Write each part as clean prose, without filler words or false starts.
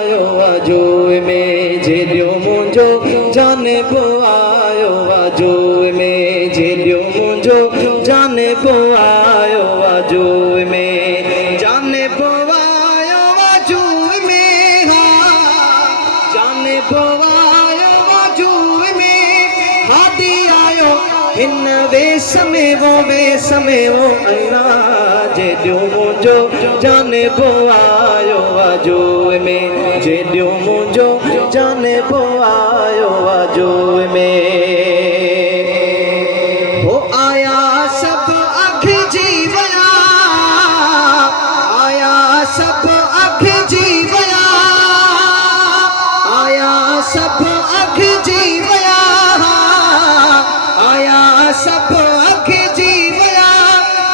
आयो आजो में जेलियो मुंजो जाने पो आयो आजो में जेलियो मुंजो जाने पो आयो आजो में जाने पो आयो आजो में हाँ जाने पो आयो आजो में हादी आयो इन वेस में वो अल्लाह जेलियो मुंजो जाने पो आयो आजो में जेलियो मुंजो जाने पो आयो आजो में हो आया सब अख जीवया आया सब अख जीवया आया सब अख जीवया आया सब अख जीवया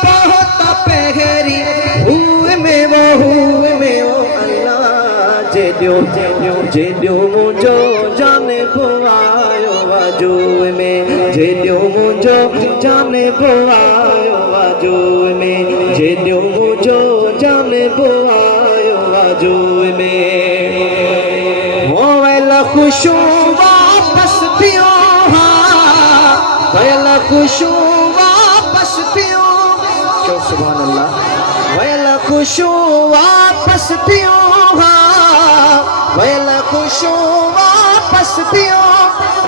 बहुत पहरी हुए में वो अल्लाह जेलियो मुंजो जाने पो आयो आजो में जेलियो मुंजो जाने पो आयो आजो में जेलियो मुंजो जाने पो आयो आजो में हो वेला खुशू वापस पियो हाँ वेला खुशू वापस पियो चो सुभान अल्लाह वेला खुशू वापस पियो वेल खुशो वापस पियो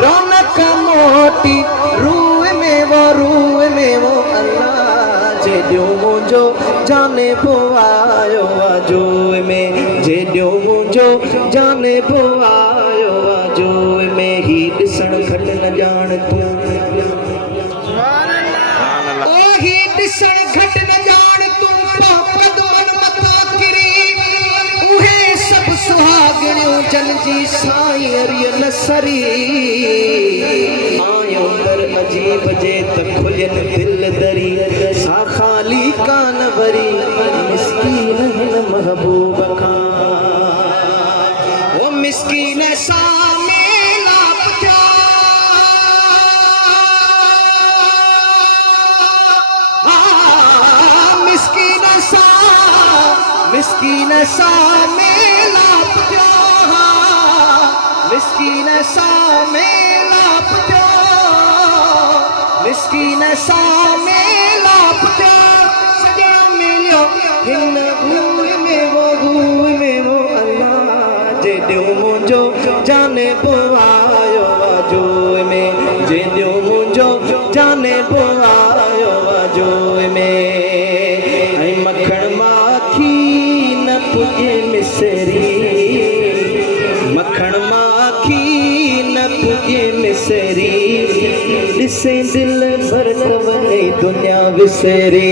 रौनक मोटी रूह में वो अल्लाह जेलियो मुंजो जाने पो आयो आजो में जेलियो मुंजो जाने पो आयो आजो में ही ॾिसण घट न ॼाण तू ओ ही ॾिसण घट न ॼाण तू कदमन मथा किरी उहे सब सुहागणियों जन जी साईं अरिय नसरी आयो दर अजीब जे त खुलियन दिल दरी सा खाली कान भरी मिस्कीन हिन महबूब खां ओ मिस्कीन सा मेलाप थिया मिस्कीन सा मेलाप थियो मिस्कीन सा मेलाप थियो मिस्कीन सा मेलाप थियो सॼा मिलियो हिन रूह में वो अल्लाह जेलियो मुंजो जाने पो आयो आजो में जेलियो मुंजो जाने पो आयो आजो में मखण माखी न पुॼे मिसरी मखण माखी न पुॼे मिसरी ॾिसे दिल भरत वञे दुनिया विसरे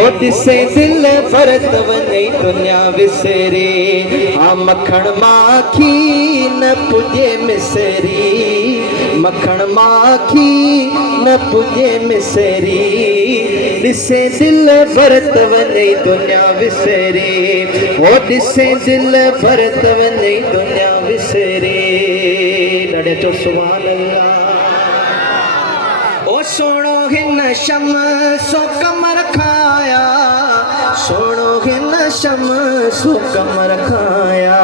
ओ ॾिसे दिल भरत वञे दुनिया विसरे हा मखण माखी न पुॼे मिसरी मखण माखी न पुॼे मिसरी ॾिसे दिल भरत वञे दुनिया विसरे ओ ॾिसे दिल भरत वञे दुनिया विसरे ॾाढे चो सुभान अल्लाह ओ सोणो हिन शमसो कमर खाया सोणो हिन शमसो कमर खाया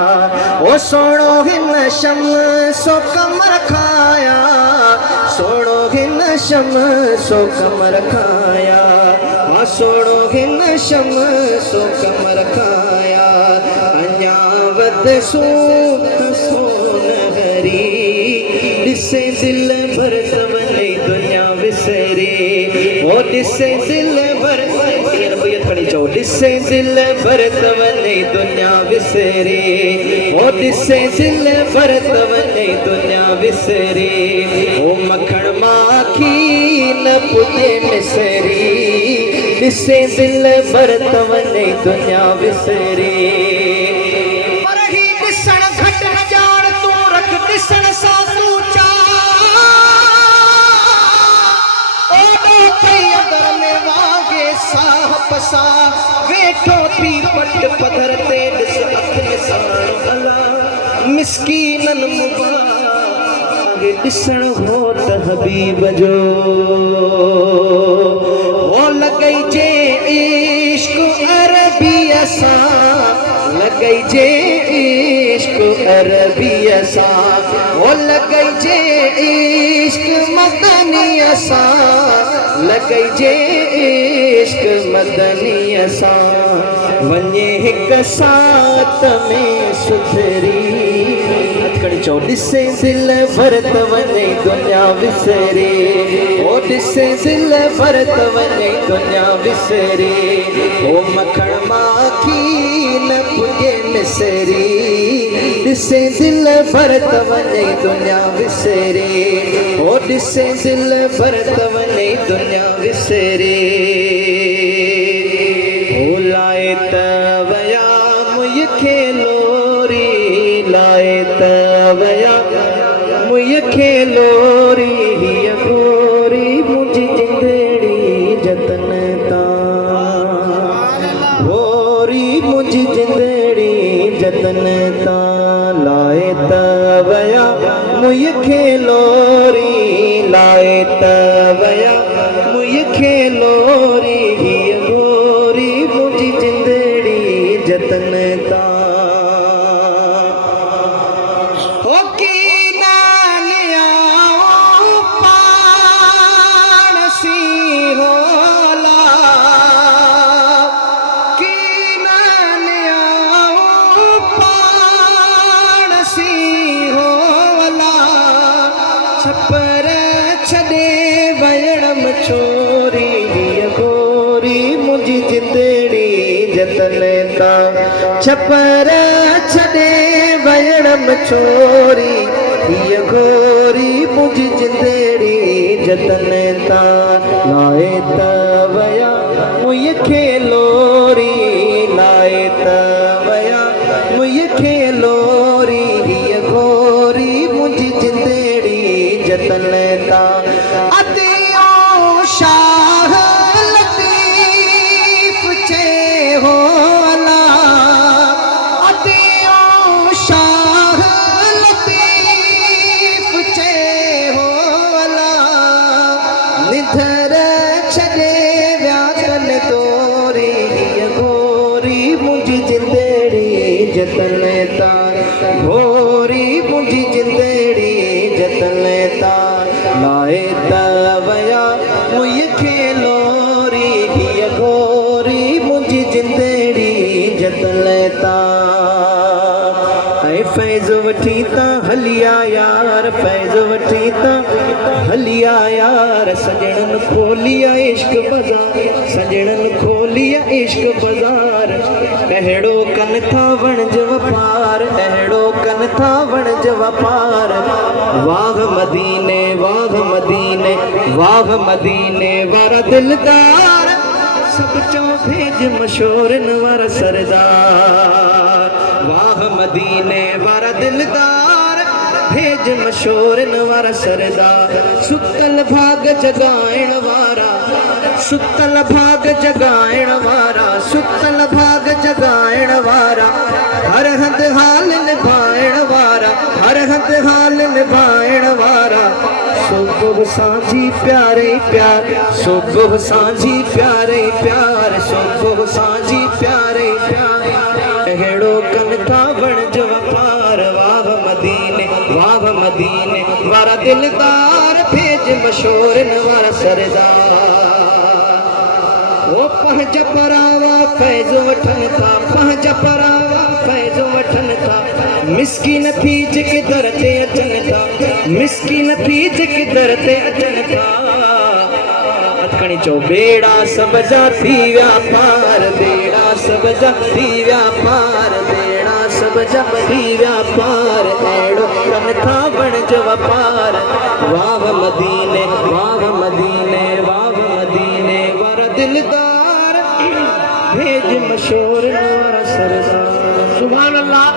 ओ सोणो हिन शमसो कमर खाया सोणो हिन शमसो कमर खाया सोणो हिन शमसो कमर खाया अञा वध सोन हरी ॾिसे दिल भरत वञे दुनिया विसरे ओ ॾिसे दिल भरत खड़ी चओ ॾिसे दिल भरत वञे दुनिया विसरे ओ ॾिसे दिल भरत वञे दुनिया विसरे ओ मखण माखी न पुॼे मिसरी ॾिसे दिल भरत वञे दुनिया विसरे पर ही ॾिसण घट न ॼाण तूं रख ॾिसण सां तूं चा ओॾो पई अदर में वागे साह पसा वेठो थी पट पधर ते ॾिस अख निसाण अला मिस्कीनन मुबारक ॾिसण हो त हबीब जो हो लॻई जे इश्क अरबी असां लॻई जे इश्क अरबी असा ओ लगई जे इश्क मदनी असा लगई जे इश्क मदनी असा वने हिक साथ में सुधरी अटकड़ी चो दिसे दिल भरत वने दुनिया विसरे ओ दिसे दिल भरत वने दुनिया विसरे ओ मखण माखी न पुजे मिसरी दिसे दिल भरत वने दुनिया विसरे ओ दिसे दिल भरत वने दुनिया विसरे ओ लाए तवया मुय खेलोरी लाए तवया मुय खेलोरी हिय गोरी मुझी जिंदड़ी जतन ता गोरी मुझी जिंदड़ी जतन ता लाए तवया मुय खेलोरी लाए तवया मुय खेलोरी हिय गोरी मुझी जिंदड़ी जतन ता ओ की नानिया पाणसी होला की नानिया पाणसी होला छपर छदे वयणम छोरी हिय गोरी मुझी जिंदड़ी जतन ता छपर छदे वयणम छोरी हिय गोरी मुझी जिंदड़ी जतन ता लाए तवया मुय खेलोरी लाए तवया मुय खेलोरी हिय गोरी मुझी जिंदड़ी जतन ता अतियो शाह लतीफ चे होला अतियो शाह लतीफ चे होला निधर छदे व्याकन तोरी हिय गोरी मुझी जिंदड़ी जतन ता गोरी मुझी जिंदड़ी जतन ता लाए तवया मुय खेलोरी हिय गोरी मुझी जिंदड़ी जतन ता ऐ फैज़ वठी ता हलिया यार फैज़ वठी ता हलिया यार सजणन खोलिया इश्क बाज़ार सजणन खोलिया इश्क बाज़ार अहिड़ो कन था वणज वपार अहिड़ो कन था वणज वपार वाह मदीने वाह मदीने वाह मदीने वारा दिलदार सब चो भेज मशहूरन वारा सरदार वाह मदीने वारा दिलदार भेज मशहूरन वारा सरदार सुतल भाग जगाइण वारा सुतल भाग जगाइण वारा सुतल भाग जगाइण वारा हर हंध हाल निभाइण वारा हर हंध हाल निभाइण वारा सुबह सांझी प्यारे प्यार सुबह सांझी प्यारे प्यार सुबह सांझी प्यारे प्यार अहिड़ो कन था वणज वपार वाह मदीने वारा दिलदार भेज मशहूरन वारा सरदार ओ पंहिंजा परावा फैज़ वठन था पंहिंजा परावा फैज़ वठन था मिसकीन थी जेके दर ते अचन था मिसकीन थी जेके दर ते अचन था अटकणी चो बेड़ा सब जा थी व्यापार बेड़ा सब जा थी व्यापार बेड़ा सब जा थी व्यापार अहिड़ो कन था वणज वपार वाह मदीने वारा दिलदार भेज मशहूर वारा सरदार सुभान अल्लाह।